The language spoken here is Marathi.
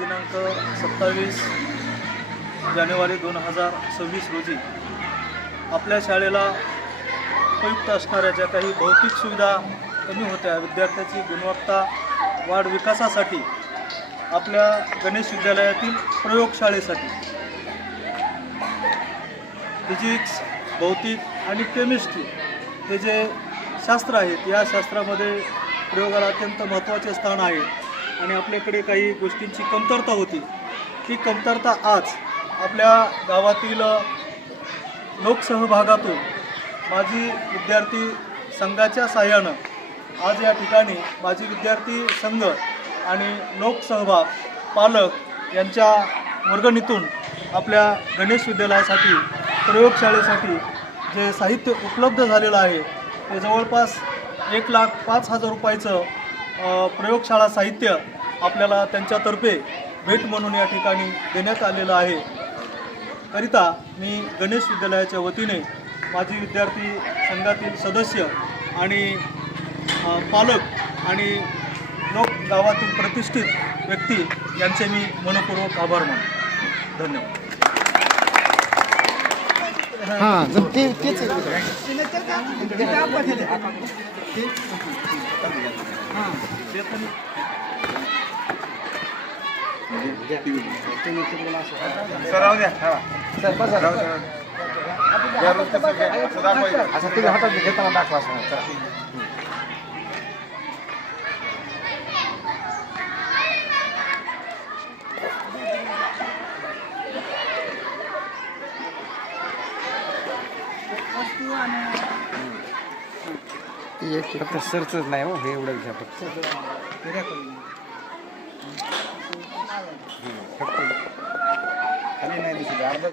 दिनांक 27 जानेवारी 2026 रोजी आपल्या शाळेला उपयुक्त असणाऱ्या ज्या काही भौतिक सुविधा कमी होत्या, विद्यार्थ्याची गुणवत्ता वाढ विकासासाठी आपल्या गणेश विद्यालयातील प्रयोगशाळेसाठी फिजिक्स, भौतिक आणि केमिस्ट्री हे जे शास्त्र आहेत, या शास्त्रामध्ये प्रयोगाला अत्यंत महत्त्वाचे स्थान आहे आणि आपल्याकडे काही गोष्टींची कमतरता होती. ती कमतरता आज आपल्या गावातील लोकसहभागातून माजी विद्यार्थी संघाच्या साहाय्यानं आज या ठिकाणी माजी विद्यार्थी संघ आणि लोकसहभाग पालक यांच्या वर्गणीतून आपल्या गणेश विद्यालयासाठी प्रयोगशाळेसाठी जे साहित्य उपलब्ध झालेलं आहे ते जवळपास 1,05,000 रुपयाचं प्रयोगशाळा साहित्य आपल्याला त्यांच्यातर्फे भेट म्हणून या ठिकाणी देण्यात आलेलं आहे. करिता मी गणेश विद्यालयाच्या वतीने माजी विद्यार्थी संघातील सदस्य आणि पालक आणि गावातील प्रतिष्ठित व्यक्ती यांचे मी मनपूर्वक आभार मानतो. धन्यवाद. हातात घेताना दाखवा. फक्त सरचच नाही हो, हे एवढं घ्या फक्त खाली नाही दिसत.